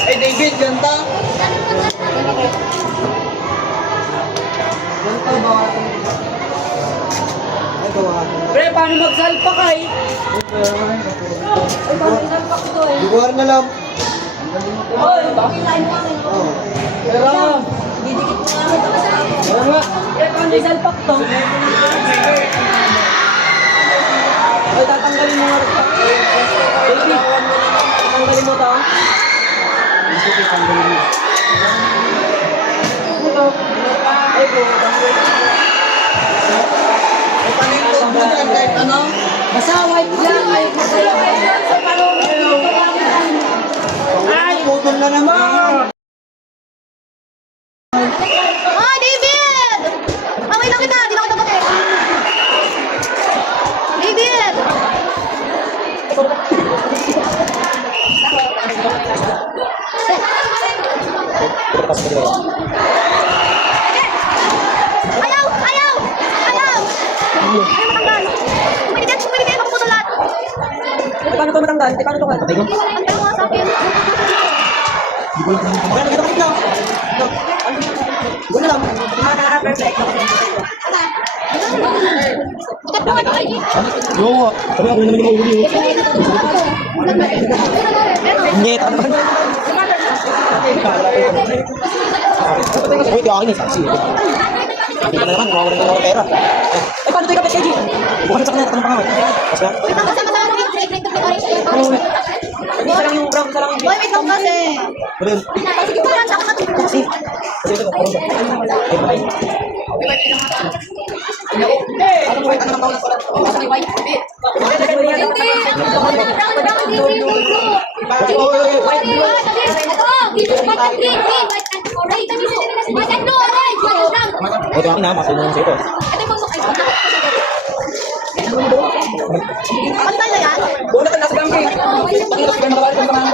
Ay, David, ganta. Ganta, bawatan. Ay, bawatan. Pre, paano magsalpak ay? Ay, paano magsalpak ito eh? Bukuhan na lang. Oy, bakit lain mo kami? Oo. Pero, Didikit mo nga ito. ano nga? Pre, paano magsalpak to? Oy, tatanggalin mo nga ito. Baby, tatanggalin mo to. Sige, tanggalin mo. Ito. Ay, bro, tanggalin mo. Ay, panintog mo dyan kahit ano? Basta white lang. Ay, Ay, putol na naman. Hoy, David! Away lang kita, di na kita pati. David! Ayaw! Ayaw! Ayaw! Ayaw matanggal. Pumili makaputol lahat. paano to matanggal? Paano to kaya? Ang tanong nga sa akin. Okay, nakita ko na. Guna lang. Perfect. Ikat mo nga ito, Kaiji. Oo. Sabi ako naman yung uli. Hindi, ito naman. Uy, di akin eh. Saksi. Hindi ka na naman, mawawala na ng pera. Ay, paano to ikapit, KG? Bukan sa kanya, tanong pa nga. Kasi nga, Sama-sama yung break ng orange. Isa lang yung brown, isa lang yung Boy, wait lang kasi. pero yun. Sige po lang, tsaka matulog. Kasi, kasi ito, parang ba? Ay, patay. Ano mo, ano naman pala? Sa may white. Ito akin na, masin mo sa ito. Pantay na yan? Una ka nasa gangke. Pagkita ka makabalik ka mga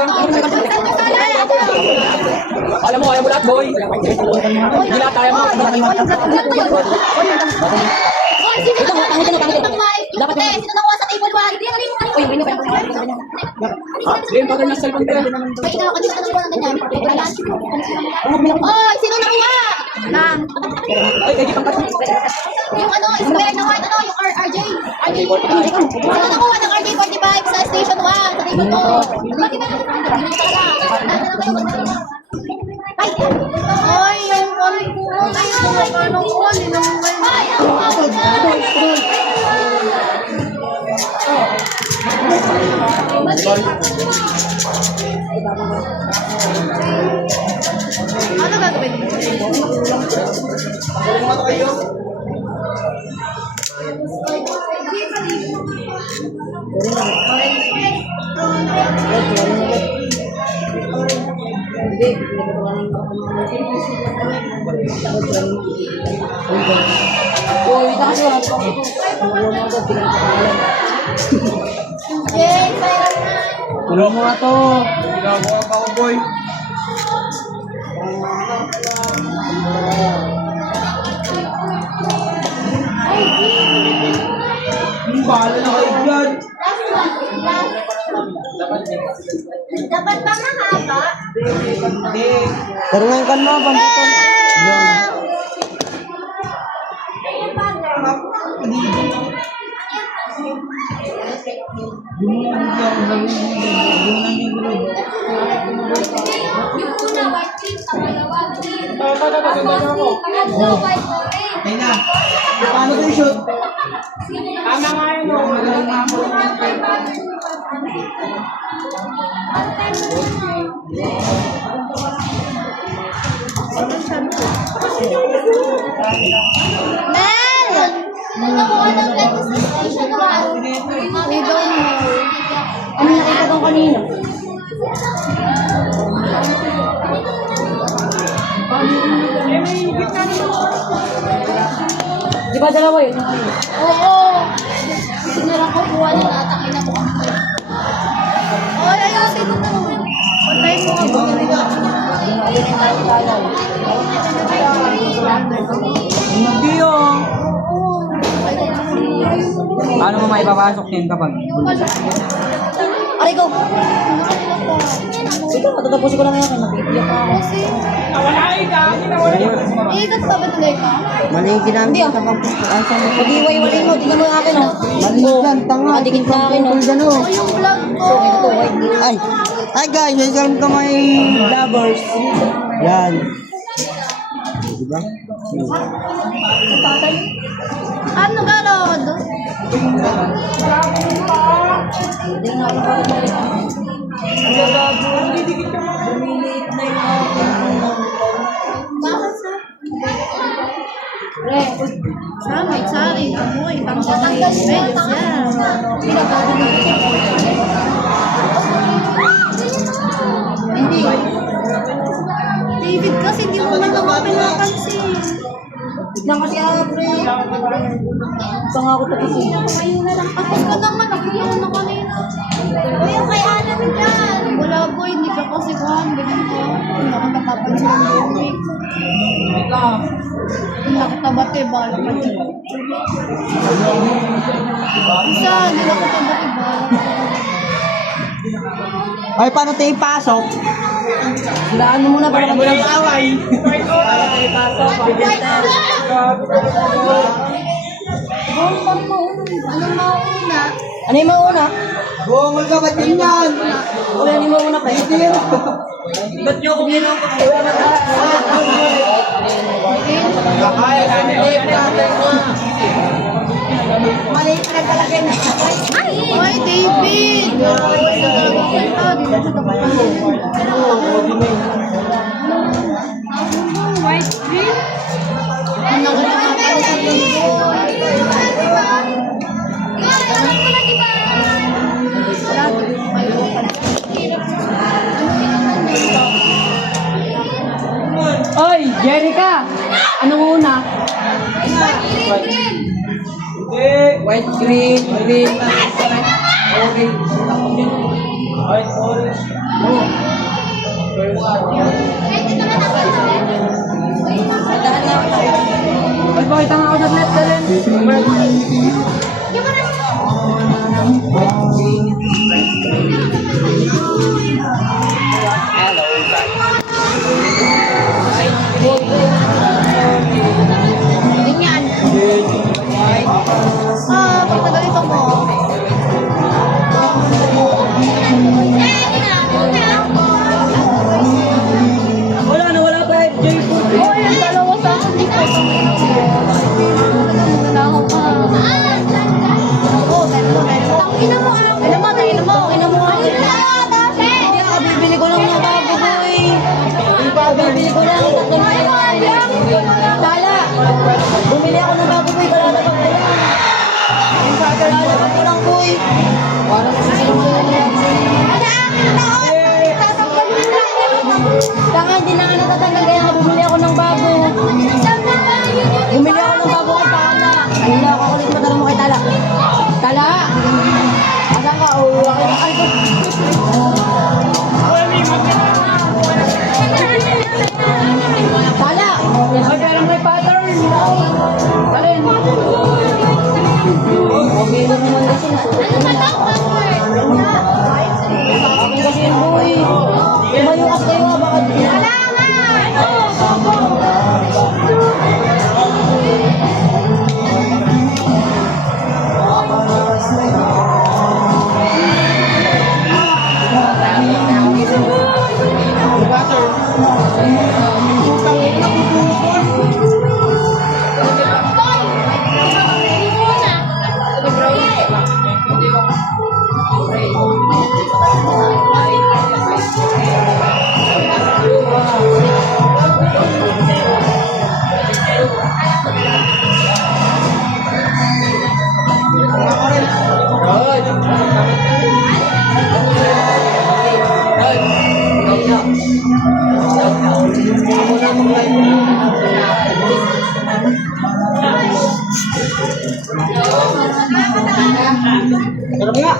alam mo, kaya mo lahat, boy. Hindi lahat kaya mo. Dapat eh, sino nakuha sa table 1? Uy, hindi mo Game pa rin nasa cellphone ka. May ikaw, kasi sino nakuha ng ganyan? Oy, sino nakuha? Lang. Ay, KG pangkat. Yung ano, square na white, ano, yung RJ. Sino nakuha ng RJ45 sa station 1? Sa table 2? Bakit ba? Hindi mo talaga. Ay! Ay, yung wali ko. Ay, ano ko, wali naman kayo. Ay, ang wali. Ano gagawin mo? Jay, sayang na. Tulong mo nga to. Ginagawa pa ako, boy. Bahala na kayo dyan. Dapat ba mahaba? Pero ngayon ka na, pamputol. Yung una, white cream, sa pangalawa, green. Pangatlo, white orange. Ayun na. Paano ko yung shoot? Tama nga yun. Mel! Ano nakuha ng blood sa station 1? We don't know. Ano nakita ko kanina? Di ba dalawa yun? Oo. Sinara ko buwan na natakay na ko. Ay, ayusin ko na. Patay mo nga ba? Hindi yun. Paano mo maipapasok yun kapag? Aray ko! Ikaw, matatapusin ko lang yan. Nabibiyak ka ako. Kasi... Iigat ka ba tuloy ka? Mali yung ginamit Hindi, sa pag- Pag-iway-iwalay mo, tingnan mo yung akin, oh. Mali yan, tanga. Madikit ka akin, oh. Dyan, oh. Oh, yung vlog ko. Ito, white din. Ay, ay guys, welcome to my lovers. Yan. Diba? Ano garod? Hindi nga ako nakakita. Ang gagabo. Lumiliit na yung akin. Bakit sa? Pre, Samay, sari, amoy, pangkatanggal yung bells yan. Hindi. David kasi hindi mo man naman pinapansin. tignan kasi ako, pre. Saan ako tapusin? Tapos ka naman, nakiyahan na kanina. Kuya, kaya namin yan. Wala boy, hindi ka kasi kuhan. Ganyan ko. Hindi ako nakapansin ng buhay. Hindi kita bate, bala ka dyan. Isa, hindi ako kita bate, bala ka. Ay, paano tayo ipasok? Silaan mo muna para kami ng away. Anong mauna? Ano yung mauna? Bungol ka, ba't yun yan? Wala yung mauna pa. Ba't nyo ako ginagawa? Maliit na talaga na. Ay, David! Ay, nagkakita. Di ba siya White green? Ano ka naman para sa mundo? Oy, Jerica! Anong una? White, green, green, orange. White, orange. Ay, pakita nga ako sa net na rin. Ganyan. Pag nagalito mo. Wala na, wala pa. J-Food. Oh, yung dalawa sa akin. Hindi ko ito. Nanaho ka. Oh, ganito. Tangina mo. Tangina mo. Hindi ako, bibili ko lang ng bago, boy. Bibili ko lang. Tala. Bumili ako ng bago, boy. Kalala pa ko lang. Kalala pa ko lang, boy. Parang nasisimula na yan. Tanga, hindi na nga natatanggal. Kaya nga bumili ako ng bago. Bumili ako ng bago kay Tala. Hindi ako kulit mo. Tanong mo kay Tala. Tala! Asan ka? Oh, ay ko. Tala! Ay, parang may pattern. Alin? Okay lang naman kasi. Akin kasi yung boy. Tumayo kasi kayo nga. Baka Sarap nga.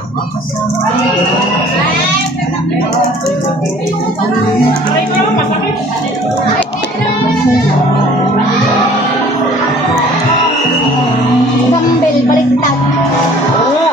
Dumbbell, baliktad. Oo nga.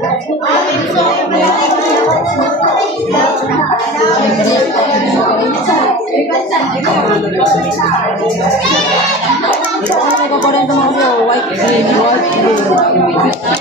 May kaparin naman kasi white green, white green.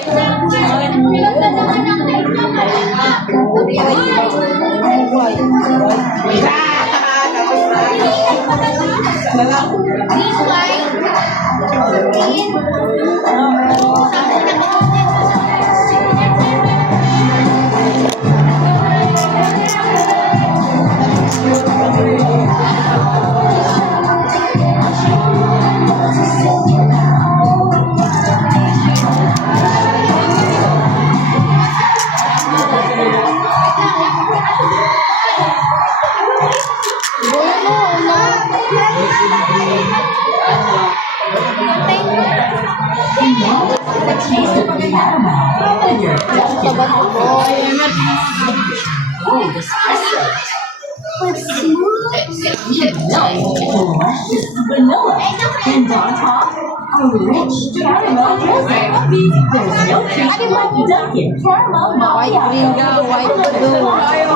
Vanilla and on top, a rich caramel crispy. There's no treat like Dunkin' Caramel White Macchiato. green ka, white blue, white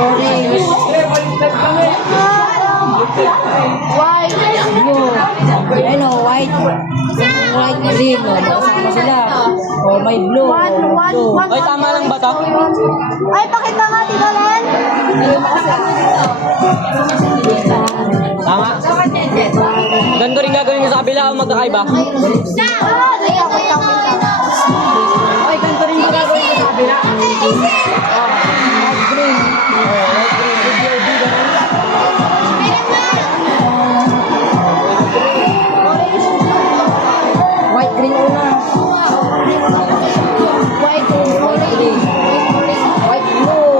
orange, white blue. Ayun o, white green. O, magkasama sila. O, may blue. Blue. Ay, tama lang ba to? Ay, pakita nga, Tito Len. Tama? Ganito rin gagawin nyo sa kabila o magkakaiba? Ay, ako lang. Ay, ganito rin yung gagawin ko sa kabila. White green. White green una. White green. White blue.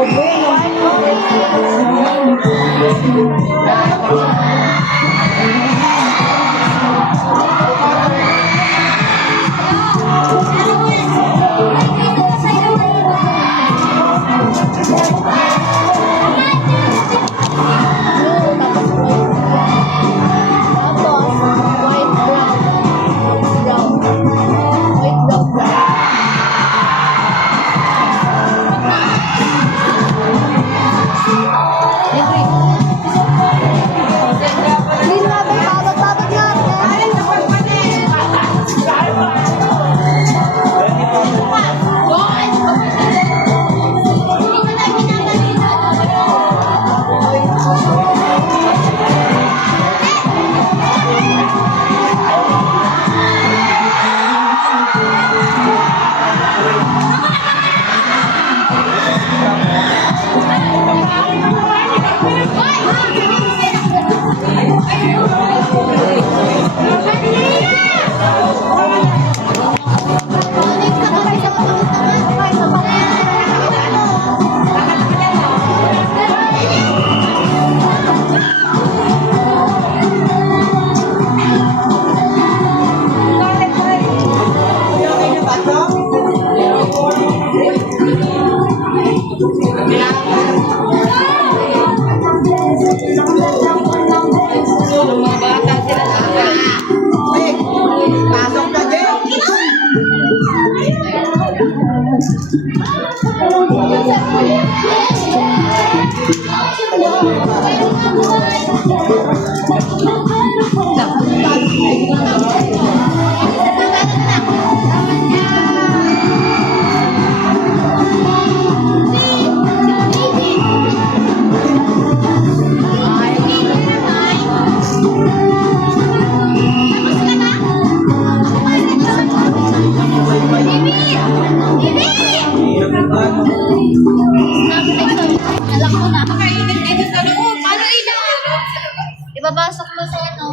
Ibabasok mo sa ano.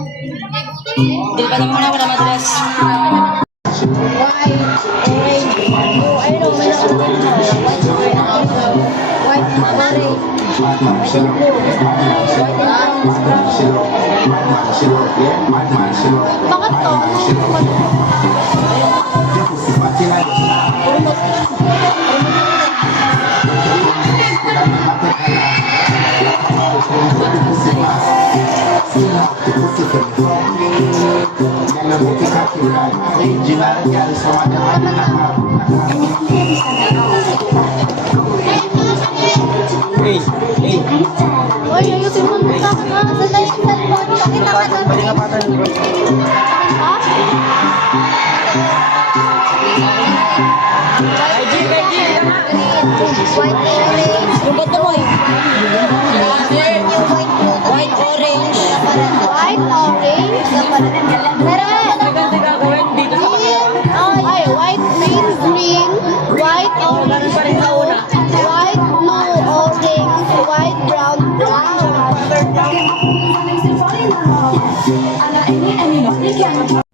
Hindi pa naman ako na madalas. White, orange, blue. Ayun o, may nakalagay na. White, orange, white, orange, white, blue. White, orange, brown. Bakit to? Hey, hey. Uy, ayusin mo na ka na. Sandali yung cellphone. Pakita ka doon. Pwede nga patan. Ha? White orange. Yung bato mo eh. Yung white blue. White, orange. White orange. Meron. Maganda gagawin dito sa Green. Ay, white green, green. White orange, blue. White blue, orange. White brown, brown. Ala, ini,